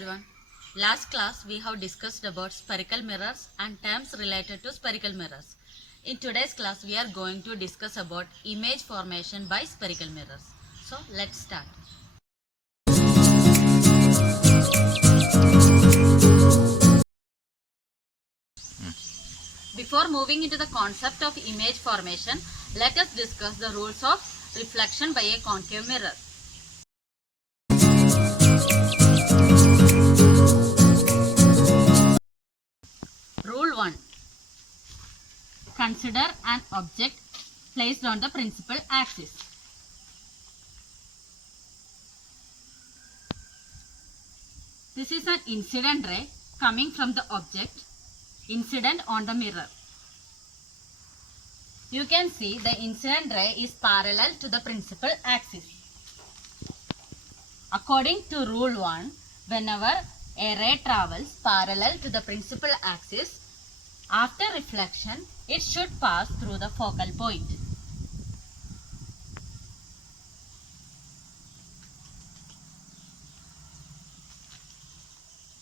everyone. Last class we have discussed about spherical mirrors and terms related to spherical mirrors. In today's class we are going to discuss about image formation by spherical mirrors. So let's start. Before moving into the concept of image formation, let us discuss the rules of reflection by a concave mirror. Rule 1. Consider an object placed on the principal axis. This is an incident ray coming from the object incident on the mirror. You can see the incident ray is parallel to the principal axis. According to rule 1, whenever a ray travels parallel to the principal axis, after reflection, it should pass through the focal point.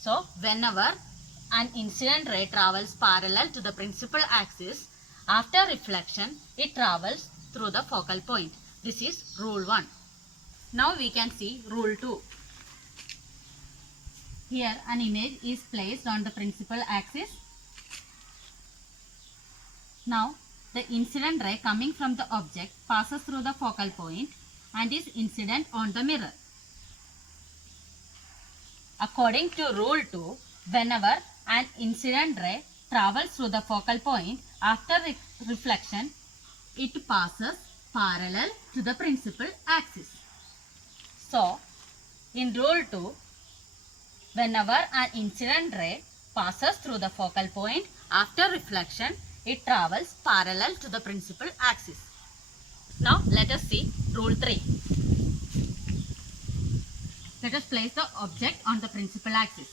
So, whenever an incident ray travels parallel to the principal axis, after reflection, it travels through the focal point. This is rule 1. Now we can see rule 2. Here an image is placed on the principal axis. Now the incident ray coming from the object passes through the focal point and is incident on the mirror. According to rule 2, whenever an incident ray travels through the focal point, after reflection, it passes parallel to the principal axis. So, in rule 2, whenever an incident ray passes through the focal point, after reflection, it travels parallel to the principal axis. Now, let us see rule 3. Let us place the object on the principal axis.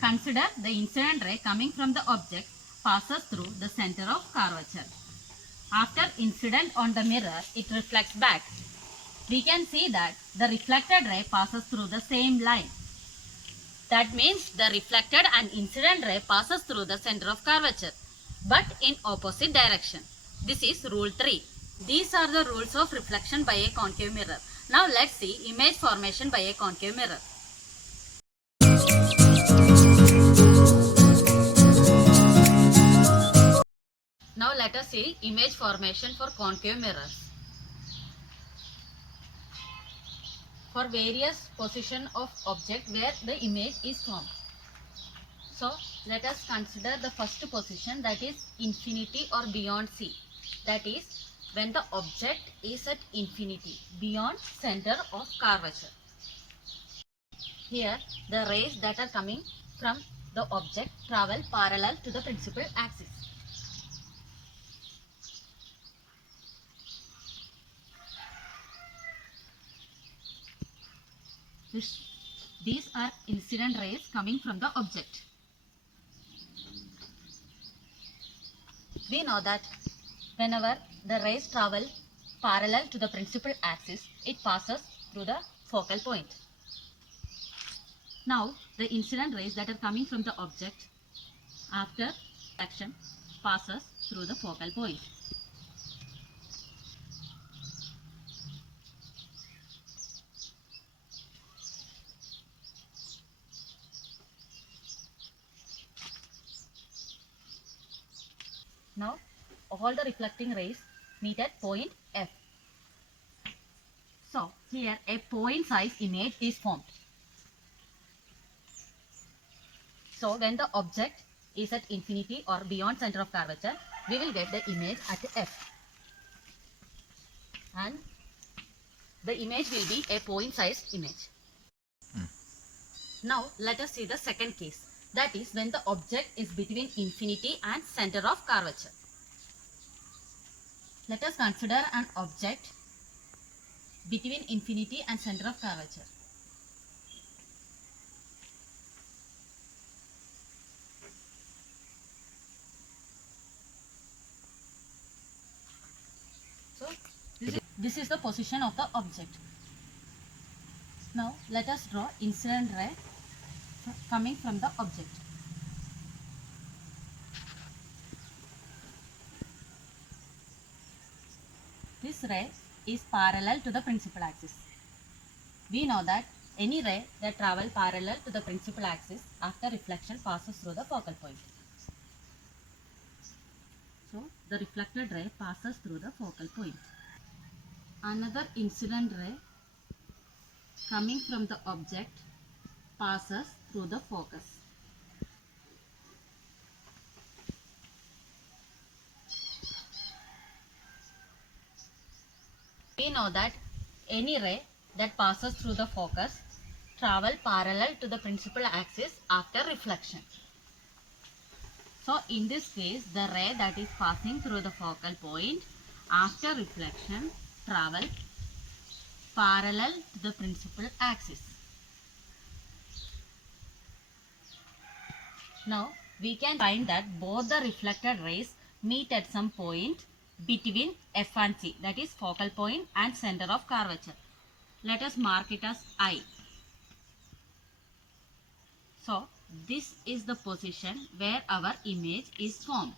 Consider the incident ray coming from the object passes through the center of curvature. After incident on the mirror, it reflects back. We can see that the reflected ray passes through the same line. That means the reflected and incident ray passes through the center of curvature, but in opposite direction. This is rule 3. These are the rules of reflection by a concave mirror. Now let's see image formation by a concave mirror. Now let us see image formation for concave mirrors. For various position of object where the image is formed. So let us consider the first position, that is infinity or beyond C. That is when the object is at infinity, beyond center of curvature. Here the rays that are coming from the object travel parallel to the principal axis. These are incident rays coming from the object. We know that whenever the rays travel parallel to the principal axis, it passes through the focal point. Now, the incident rays that are coming from the object after action passes through the focal point. Now, all the reflecting rays meet at point F. So, here a point size image is formed. So, when the object is at infinity or beyond center of curvature, we will get the image at F. And the image will be a point size image. Now, let us see the second case. That is when the object is between infinity and center of curvature. Let us consider an object between infinity and center of curvature. So, this is the position of the object. Now, let us draw incident ray coming from the object. This ray is parallel to the principal axis. We know that any ray that travels parallel to the principal axis after reflection passes through the focal point. So the reflected ray passes through the focal point. Another incident ray coming from the object passes through the focus. We know that any ray that passes through the focus travel parallel to the principal axis after reflection. So in this case, the ray that is passing through the focal point after reflection travel parallel to the principal axis. Now we can find that both the reflected rays meet at some point between F and C, that is focal point and center of curvature. Let us mark it as I. So this is the position where our image is formed.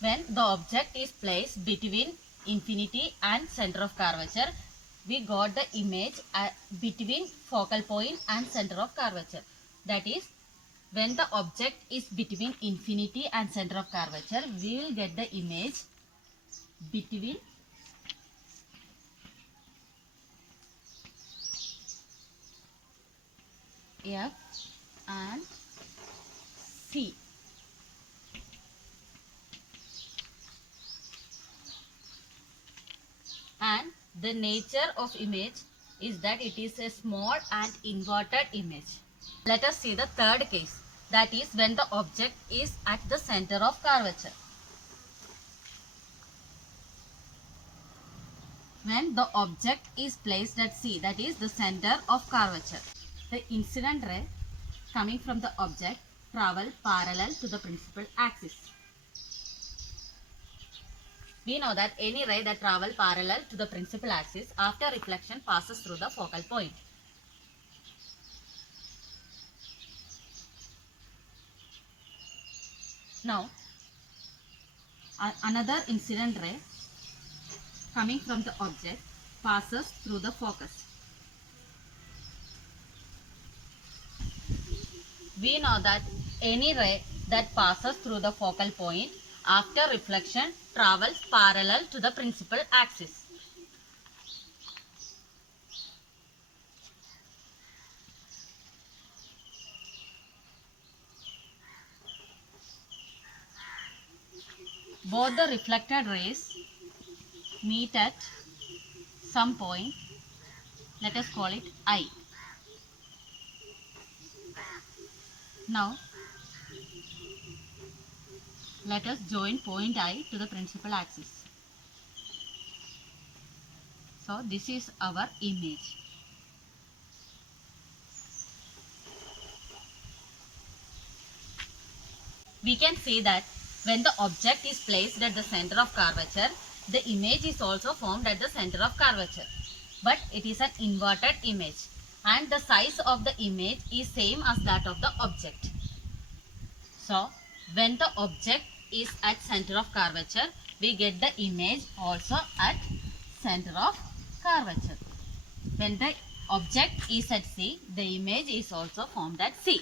When the object is placed between infinity and center of curvature, we got the image between focal point and center of curvature. That is, when the object is between infinity and center of curvature, we will get the image between F and C. And the nature of image is that it is a small and inverted image. Let us see the third case, that is when the object is at the center of curvature. When the object is placed at C, that is the center of curvature, the incident ray coming from the object travel parallel to the principal axis. We know that any ray that travels parallel to the principal axis after reflection passes through the focal point. Now, another incident ray coming from the object passes through the focus. We know that any ray that passes through the focal point after reflection travels parallel to the principal axis. Both the reflected rays meet at some point. Let us call it I. Now, let us join point I to the principal axis. So this is our image. We can see that when the object is placed at the center of curvature, the image is also formed at the center of curvature. But it is an inverted image and the size of the image is same as that of the object. So when the object is at center of curvature, we get the image also at center of curvature. When the object is at C, the image is also formed at C.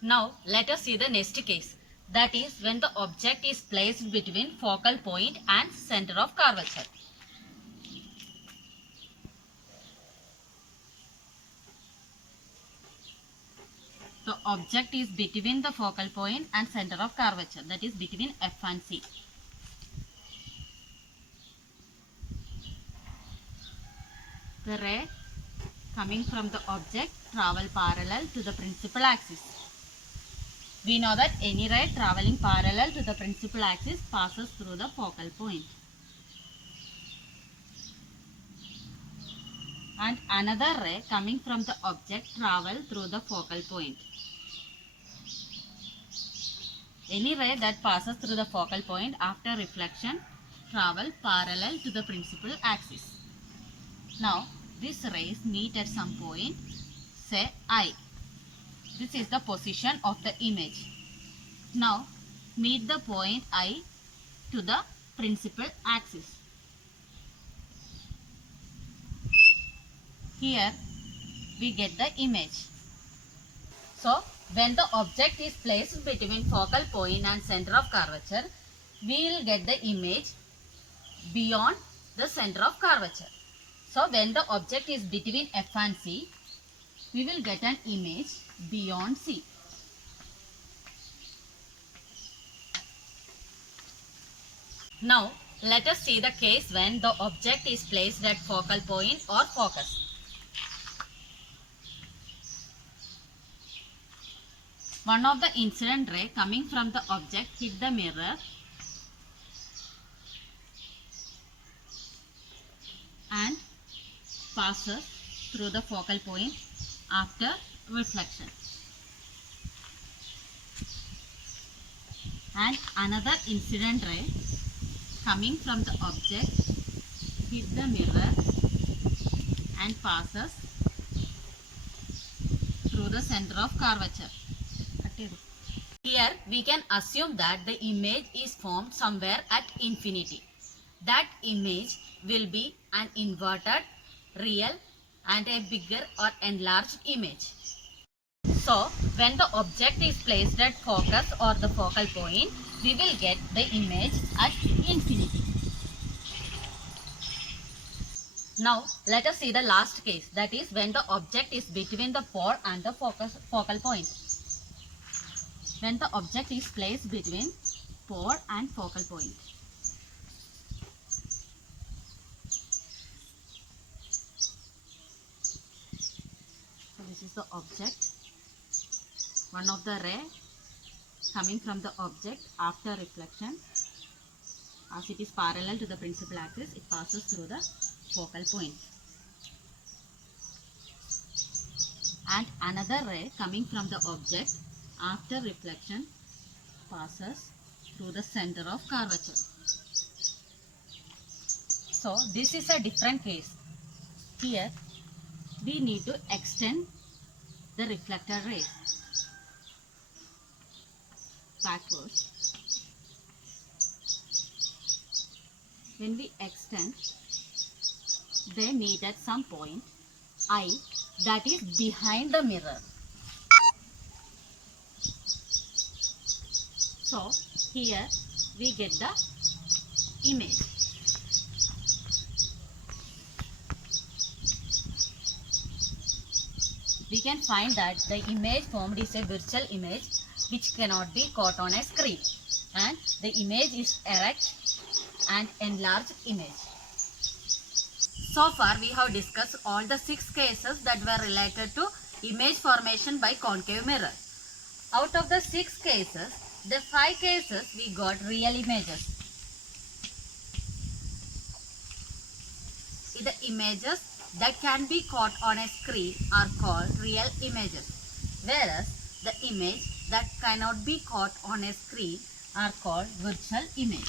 Now let us see the next case. That is when the object is placed between focal point and center of curvature. The object is between the focal point and center of curvature, that is between F and C. The ray coming from the object travel parallel to the principal axis. We know that any ray traveling parallel to the principal axis passes through the focal point. And another ray coming from the object travel through the focal point. Any ray that passes through the focal point after reflection travel parallel to the principal axis. Now these rays meet at some point, say I. This is the position of the image. Now meet the point I to the principal axis. Here we get the image. So when the object is placed between focal point and center of curvature, we will get the image beyond the center of curvature. So when the object is between F and C, we will get an image beyond C. Now let us see the case when the object is placed at focal point or focus. One of the incident ray coming from the object hit the mirror and passes through the focal point after reflection. And another incident ray coming from the object hit the mirror and passes through the center of curvature. Here we can assume that the image is formed somewhere at infinity. That image will be an inverted, real and a bigger or enlarged image. So when the object is placed at focus or the focal point, we will get the image at infinity. Now let us see the last case, that is when the object is between the pole and the focal point. When the object is placed between pole and focal point. So this is the object. One of the ray coming from the object after reflection, as it is parallel to the principal axis, it passes through the focal point. And another ray coming from the object after reflection passes through the center of curvature. So this is a different case. Here we need to extend the reflected rays backwards. When we extend, they meet at some point I, that is behind the mirror. So here we get the image. We can find that the image formed is a virtual image which cannot be caught on a screen, and the image is erect and enlarged image. So far we have discussed all the 6 cases that were related to image formation by concave mirror. Out of the 6 cases, the 5 cases we got real images. The images that can be caught on a screen are called real images, whereas the image that cannot be caught on a screen are called virtual image.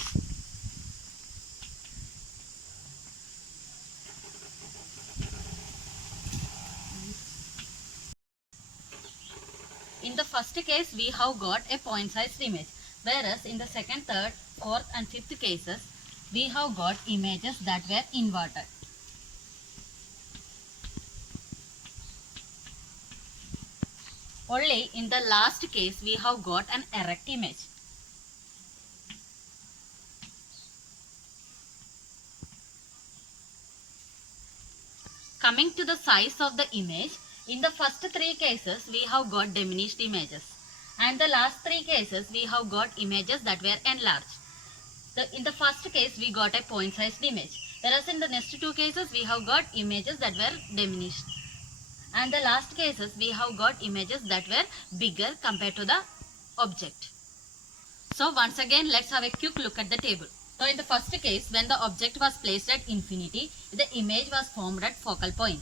In the first case, we have got a point-sized image, whereas in the second, third, fourth and fifth cases, we have got images that were inverted. Only in the last case, we have got an erect image. Coming to the size of the image, in the first 3 cases, we have got diminished images. And the last 3 cases, we have got images that were enlarged. In the first case, we got a point-sized image. Whereas in the next 2 cases, we have got images that were diminished. And the last cases, we have got images that were bigger compared to the object. So once again, let's have a quick look at the table. So in the first case, when the object was placed at infinity, the image was formed at focal point.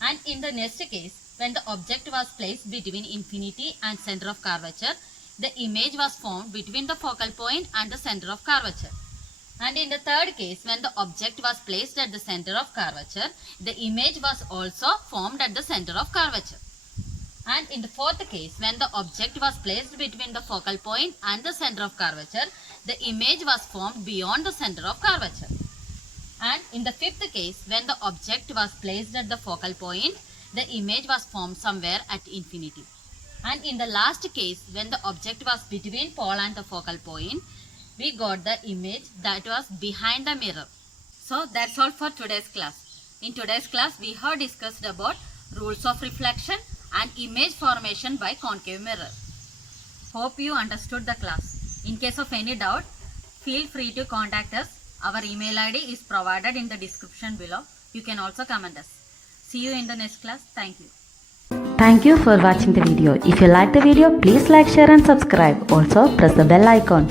And in the next case, when the object was placed between infinity and center of curvature, the image was formed between the focal point and the center of curvature. And in the third case, when the object was placed at the center of curvature, the image was also formed at the center of curvature. And in the fourth case, when the object was placed between the focal point and the center of curvature, the image was formed beyond the center of curvature. And in the fifth case, when the object was placed at the focal point, the image was formed somewhere at infinity. And in the last case, when the object was between pole and the focal point, we got the image that was behind the mirror. So that's all for today's class. In today's class, we have discussed about rules of reflection and image formation by concave mirror. Hope you understood the class. In case of any doubt, feel free to contact us. Our email ID is provided in the description below. You can also comment us. See you in the next class. Thank you. Thank you for watching the video. If you like the video, please like, share and subscribe. Also press the bell icon.